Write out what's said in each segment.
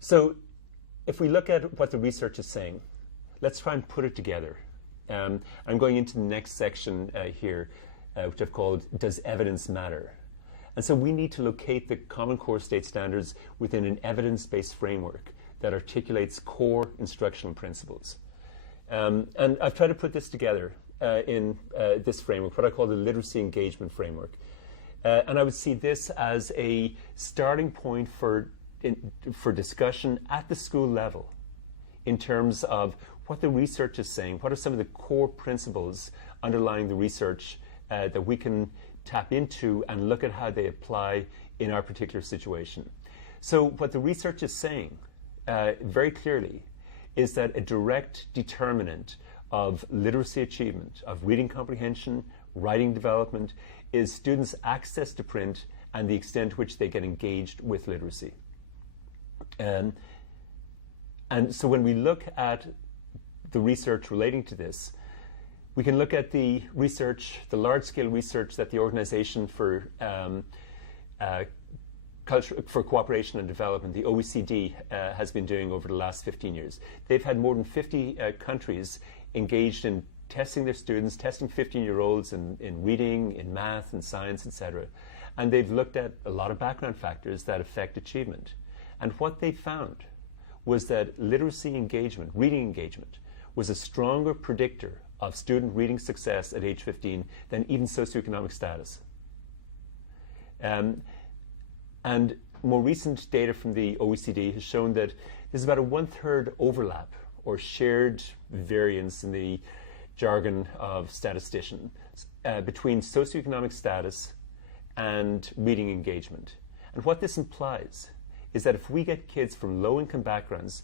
So if we look at what the research is saying, let's try and put it together. I'm going into the next section here, which I've called Does Evidence Matter? And so we need to locate the Common Core state standards within an evidence-based framework that articulates core instructional principles. And I've tried to put this together in this framework, what I call the literacy engagement framework. And I would see this as a starting point for discussion at the school level in terms of what the research is saying, what are some of the core principles underlying the research that we can tap into and look at how they apply in our particular situation. So what the research is saying very clearly is that a direct determinant of literacy achievement, of reading comprehension, writing development, is students' access to print and the extent to which they get engaged with literacy. And so when we look at the research relating to this, we can look at the research, the large-scale research that the Organization for Cooperation and Development, the OECD, has been doing over the last 15 years. They've had more than 50 countries engaged in testing their students, testing 15-year-olds in reading, in math, and science, etc. And they've looked at a lot of background factors that affect achievement. And what they found was that literacy engagement, reading engagement, was a stronger predictor of student reading success at age 15 than even socioeconomic status. And more recent data from the OECD has shown that there's about a 1/3 overlap or shared variance in the jargon of statisticians between socioeconomic status and reading engagement. And what this implies is that if we get kids from low-income backgrounds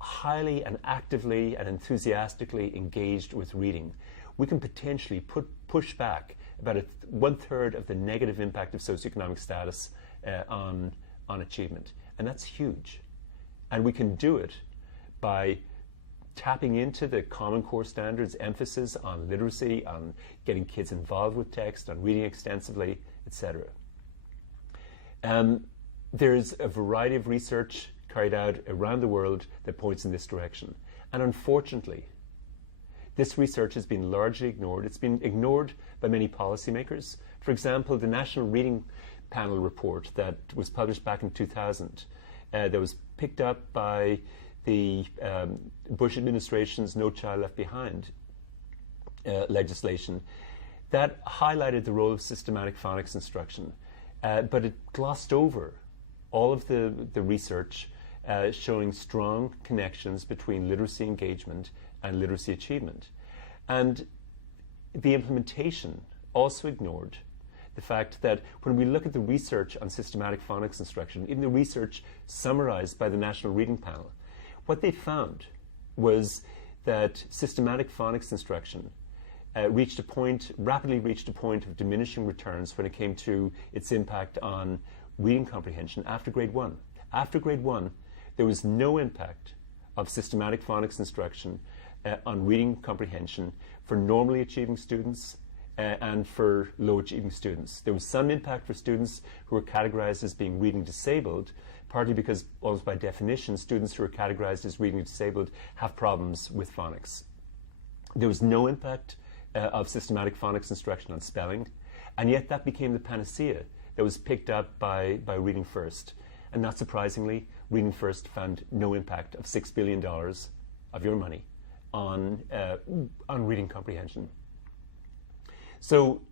highly and actively and enthusiastically engaged with reading, we can potentially push back about 1/3 of the negative impact of socioeconomic status on achievement. And that's huge. And we can do it by tapping into the Common Core standards, emphasis on literacy, on getting kids involved with text, on reading extensively, etc. There's a variety of research carried out around the world that points in this direction. And unfortunately, this research has been largely ignored. It's been ignored by many policymakers. For example, the National Reading Panel report that was published back in 2000, that was picked up by the Bush administration's No Child Left Behind legislation, that highlighted the role of systematic phonics instruction, but it glossed over all of the research showing strong connections between literacy engagement and literacy achievement. And the implementation also ignored the fact that when we look at the research on systematic phonics instruction, even the research summarized by the National Reading Panel, what they found was that systematic phonics instruction rapidly reached a point of diminishing returns when it came to its impact on reading comprehension after grade 1. After grade 1, there was no impact of systematic phonics instruction on reading comprehension for normally achieving students and for low achieving students. There was some impact for students who were categorized as being reading disabled, partly because, almost by definition, students who are categorized as reading disabled have problems with phonics. There was no impact of systematic phonics instruction on spelling, and yet that became the panacea that was picked up by Reading First. And not surprisingly, Reading First found no impact of $6 billion of your money on reading comprehension. So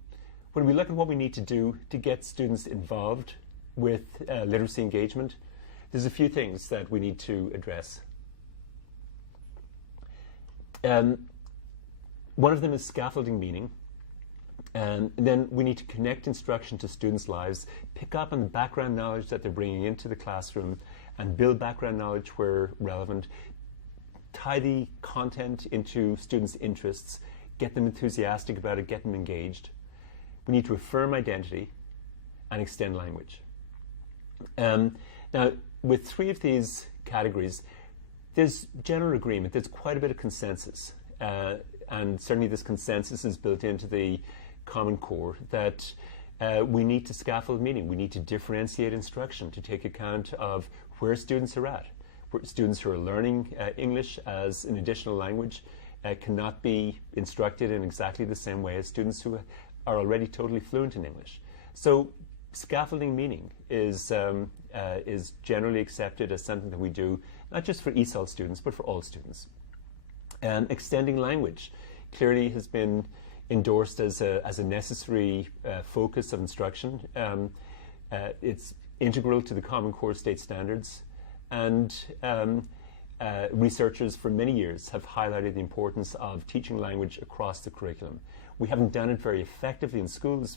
when we look at what we need to do to get students involved with literacy engagement, there's a few things that we need to address. One of them is scaffolding meaning. And then we need to connect instruction to students' lives, pick up on the background knowledge that they're bringing into the classroom, and build background knowledge where relevant, tie the content into students' interests, get them enthusiastic about it, get them engaged. We need to affirm identity and extend language. Now, with 3 of these categories, there's general agreement. There's quite a bit of consensus. And certainly this consensus is built into the Common Core that We need to scaffold meaning. We need to differentiate instruction to take account of where students are at. Where students who are learning English as an additional language cannot be instructed in exactly the same way as students who are already totally fluent in English. So scaffolding meaning is generally accepted as something that we do, not just for ESOL students, but for all students. Extending language clearly has been endorsed as a necessary focus of instruction. It's integral to the Common Core state standards, and researchers for many years have highlighted the importance of teaching language across the curriculum. We haven't done it very effectively in schools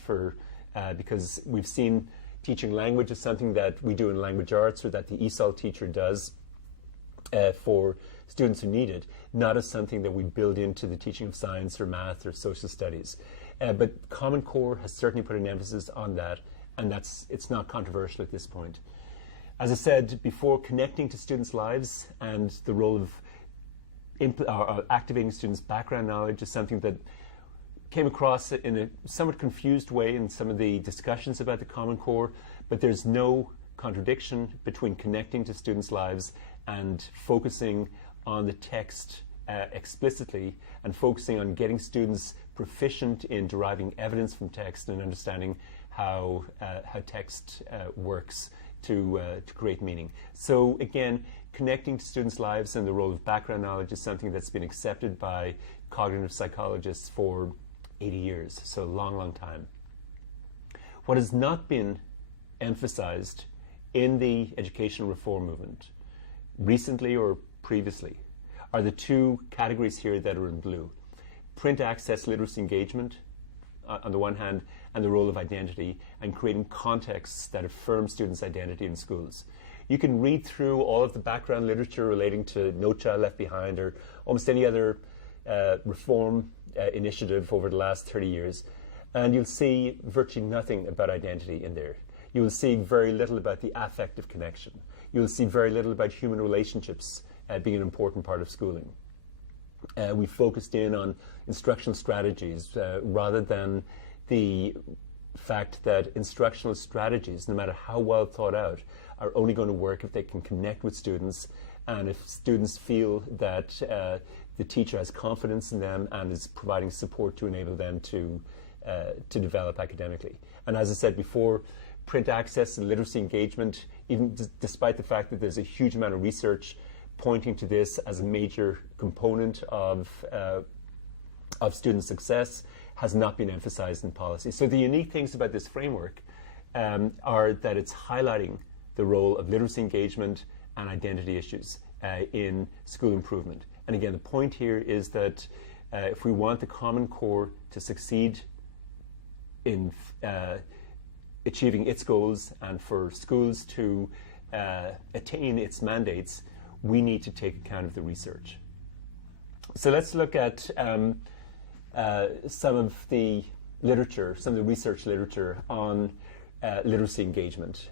because we've seen teaching language as something that we do in language arts or that the ESOL teacher does for students who need it, not as something that we build into the teaching of science or math or social studies. But Common Core has certainly put an emphasis on that, and it's not controversial at this point. As I said before, connecting to students' lives and the role of activating students' background knowledge is something that came across in a somewhat confused way in some of the discussions about the Common Core, but there's no contradiction between connecting to students' lives and focusing on the text explicitly and focusing on getting students proficient in deriving evidence from text and understanding how text works to create meaning. So again, connecting to students' lives and the role of background knowledge is something that's been accepted by cognitive psychologists for 80 years, so a long, long time. What has not been emphasized in the educational reform movement, recently or previously, are the two categories here that are in blue. Print access literacy engagement, on the one hand, and the role of identity, and creating contexts that affirm students' identity in schools. You can read through all of the background literature relating to No Child Left Behind or almost any other reform initiative over the last 30 years, and you'll see virtually nothing about identity in there. You will see very little about the affective connection. You'll see very little about human relationships being an important part of schooling. We focused in on instructional strategies rather than the fact that instructional strategies, no matter how well thought out, are only going to work if they can connect with students and if students feel that the teacher has confidence in them and is providing support to enable them to develop academically. And as I said before, print access and literacy engagement, even despite the fact that there's a huge amount of research pointing to this as a major component of student success, has not been emphasized in policy. So the unique things about this framework are that it's highlighting the role of literacy engagement and identity issues in school improvement. And again, the point here is that if we want the Common Core to succeed in achieving its goals and for schools to attain its mandates, we need to take account of the research. So let's look at some of the literature, some of the research literature on literacy engagement.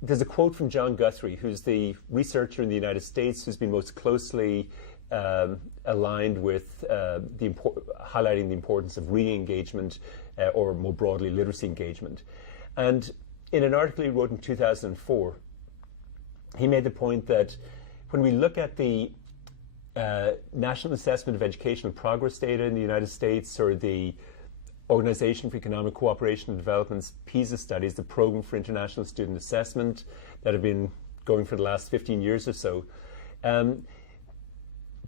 There's a quote from John Guthrie, who's the researcher in the United States who's been most closely aligned with highlighting the importance of reading engagement or more broadly literacy engagement. And in an article he wrote in 2004, he made the point that when we look at the National Assessment of Educational Progress data in the United States or the Organization for Economic Cooperation and Development's PISA studies, the Program for International Student Assessment that have been going for the last 15 years or so,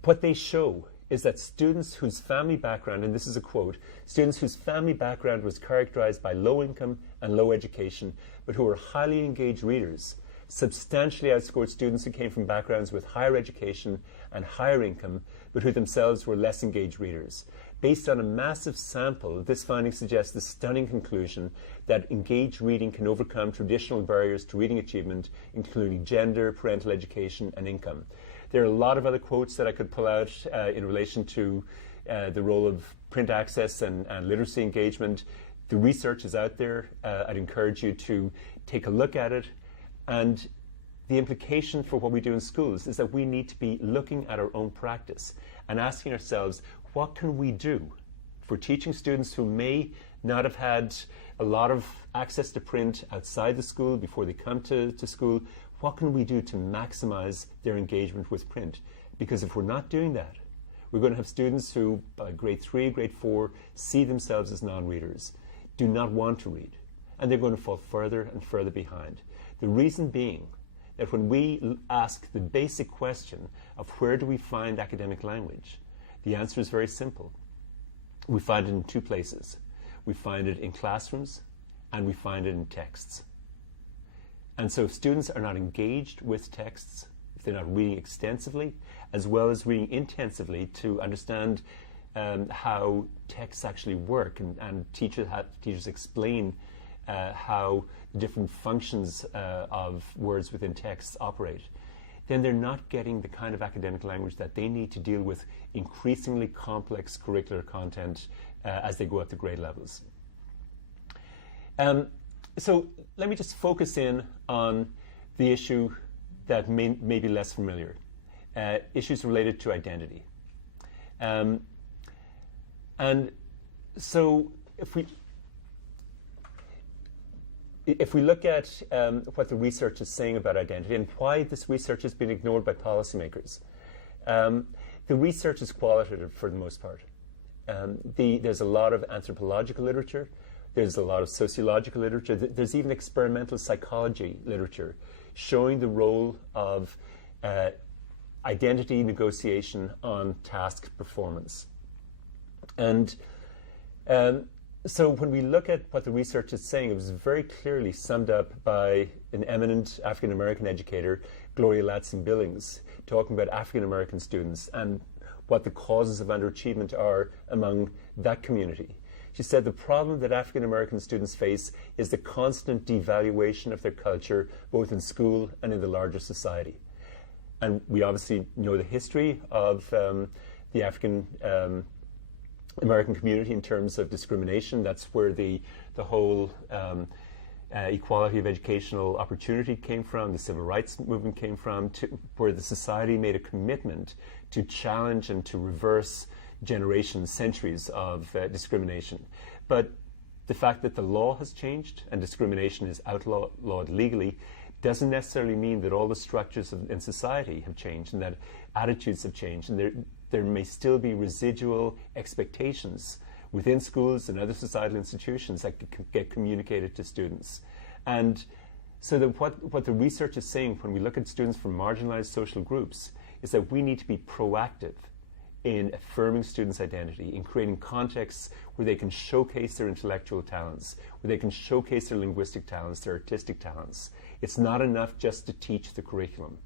what they show is that students whose family background, and this is a quote, students whose family background was characterized by low income and low education, but who were highly engaged readers, substantially outscored students who came from backgrounds with higher education and higher income, but who themselves were less engaged readers. Based on a massive sample, this finding suggests the stunning conclusion that engaged reading can overcome traditional barriers to reading achievement, including gender, parental education, and income. There are a lot of other quotes that I could pull out in relation to the role of print access and literacy engagement. The research is out there. I'd encourage you to take a look at it. And the implication for what we do in schools is that we need to be looking at our own practice and asking ourselves, what can we do for teaching students who may not have had a lot of access to print outside the school before they come to school. What can we do to maximize their engagement with print? Because if we're not doing that, we're going to have students who, by grade 3, grade 4, see themselves as non-readers, do not want to read, and they're going to fall further and further behind. The reason being that when we ask the basic question of where do we find academic language, the answer is very simple. We find it in two places. We find it in classrooms, and we find it in texts. And so if students are not engaged with texts, if they're not reading extensively, as well as reading intensively to understand how texts actually work, and teachers explain how different functions of words within texts operate, then they're not getting the kind of academic language that they need to deal with increasingly complex curricular content as they go up the grade levels. So let me just focus in on the issue that may be less familiar, issues related to identity. And so if we look at what the research is saying about identity and why this research has been ignored by policymakers, the research is qualitative for the most part. There's a lot of anthropological literature, there's a lot of sociological literature, there's even experimental psychology literature showing the role of identity negotiation on task performance. And so when we look at what the research is saying, it was very clearly summed up by an eminent African-American educator, Gloria Ladson-Billings, talking about African-American students and what the causes of underachievement are among that community. She said the problem that African-American students face is the constant devaluation of their culture, both in school and in the larger society. And we obviously know the history of the African American community in terms of discrimination. That's where the whole equality of educational opportunity came from, the civil rights movement came from, where the society made a commitment to challenge and to reverse generations, centuries of discrimination. But the fact that the law has changed and discrimination is outlawed legally doesn't necessarily mean that all the structures in society have changed and that attitudes have changed, and there may still be residual expectations within schools and other societal institutions that get communicated to students. And so that what the research is saying when we look at students from marginalized social groups is that we need to be proactive in affirming students' identity, in creating contexts where they can showcase their intellectual talents, where they can showcase their linguistic talents, their artistic talents. It's not enough just to teach the curriculum.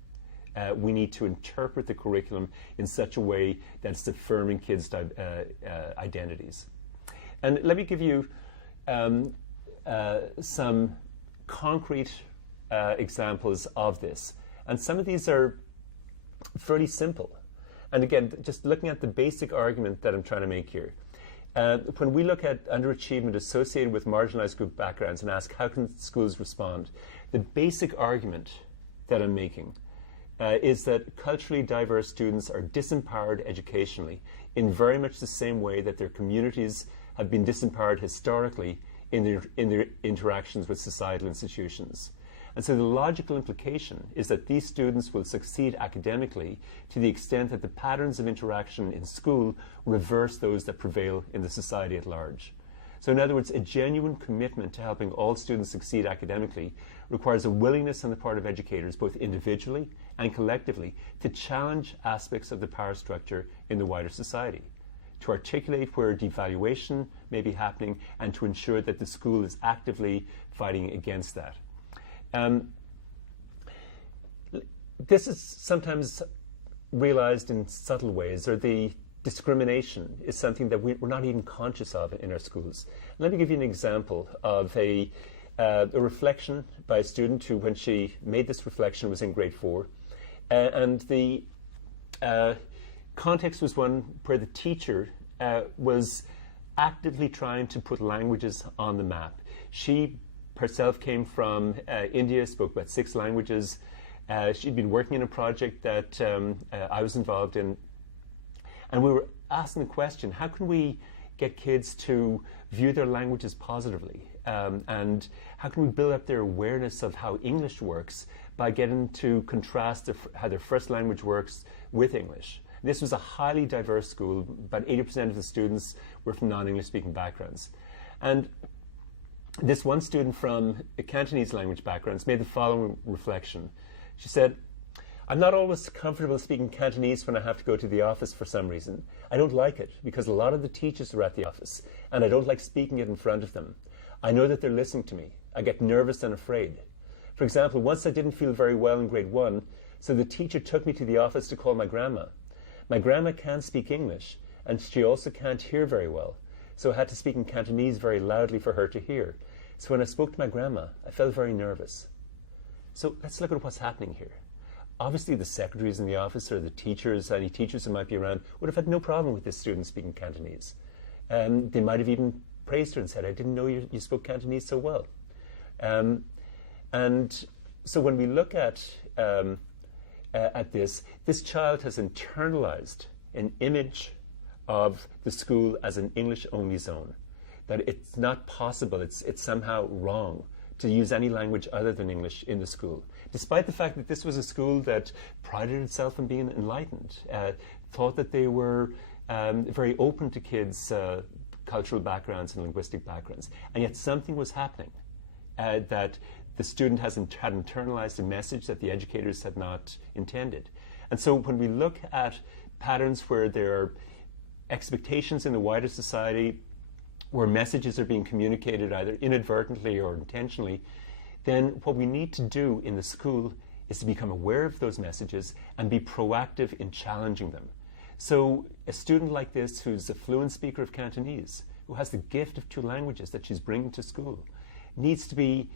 We need to interpret the curriculum in such a way that's affirming kids' identities. And let me give you some concrete examples of this. And some of these are fairly simple. And again, just looking at the basic argument that I'm trying to make here. When we look at underachievement associated with marginalized group backgrounds and ask how can schools respond, the basic argument that I'm making is that culturally diverse students are disempowered educationally in very much the same way that their communities have been disempowered historically in their interactions with societal institutions. And so the logical implication is that these students will succeed academically to the extent that the patterns of interaction in school reverse those that prevail in the society at large. So in other words, a genuine commitment to helping all students succeed academically requires a willingness on the part of educators, both individually and collectively, to challenge aspects of the power structure in the wider society, to articulate where devaluation may be happening, and to ensure that the school is actively fighting against that. This is sometimes realized in subtle ways, or the discrimination is something that we're not even conscious of in our schools. Let me give you an example of a reflection by a student who, when she made this reflection, was in grade 4. And the context was one where the teacher was actively trying to put languages on the map. She herself came from India, spoke about 6 languages. She'd been working in a project that I was involved in. And we were asking the question, how can we get kids to view their languages positively? And how can we build up their awareness of how English works by getting to contrast how their first language works with English? This was a highly diverse school. About 80% of the students were from non-English speaking backgrounds. And this one student from a Cantonese language background made the following reflection. She said, "I'm not always comfortable speaking Cantonese when I have to go to the office for some reason. I don't like it because a lot of the teachers are at the office and I don't like speaking it in front of them. I know that they're listening to me. I get nervous and afraid. For example, once I didn't feel very well in grade 1, so the teacher took me to the office to call my grandma. My grandma can't speak English and she also can't hear very well, so I had to speak in Cantonese very loudly for her to hear. So when I spoke to my grandma, I felt very nervous." So let's look at what's happening here. Obviously, the secretaries in the office or the teachers, any teachers who might be around, would have had no problem with this student speaking Cantonese. They might have even praised her and said, "I didn't know you spoke Cantonese so well." And so when we look at this child has internalized an image of the school as an English-only zone, that it's not possible, it's somehow wrong to use any language other than English in the school, despite the fact that this was a school that prided itself on being enlightened, thought that they were very open to kids' cultural backgrounds and linguistic backgrounds. And yet something was happening, that the student had internalized a message that the educators had not intended. And so when we look at patterns where there are expectations in the wider society, where messages are being communicated either inadvertently or intentionally, then what we need to do in the school is to become aware of those messages and be proactive in challenging them. So a student like this who's a fluent speaker of Cantonese, who has the gift of 2 languages that she's bringing to school, needs to be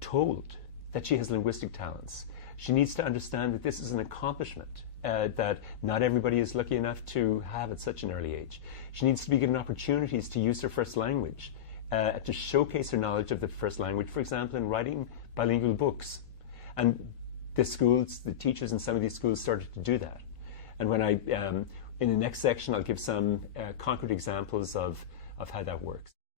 told that she has linguistic talents. She needs to understand that this is an accomplishment that not everybody is lucky enough to have at such an early age. She needs to be given opportunities to use her first language, to showcase her knowledge of the first language, for example, in writing bilingual books. And the schools, the teachers in some of these schools started to do that. And when in the next section, I'll give some concrete examples of how that works.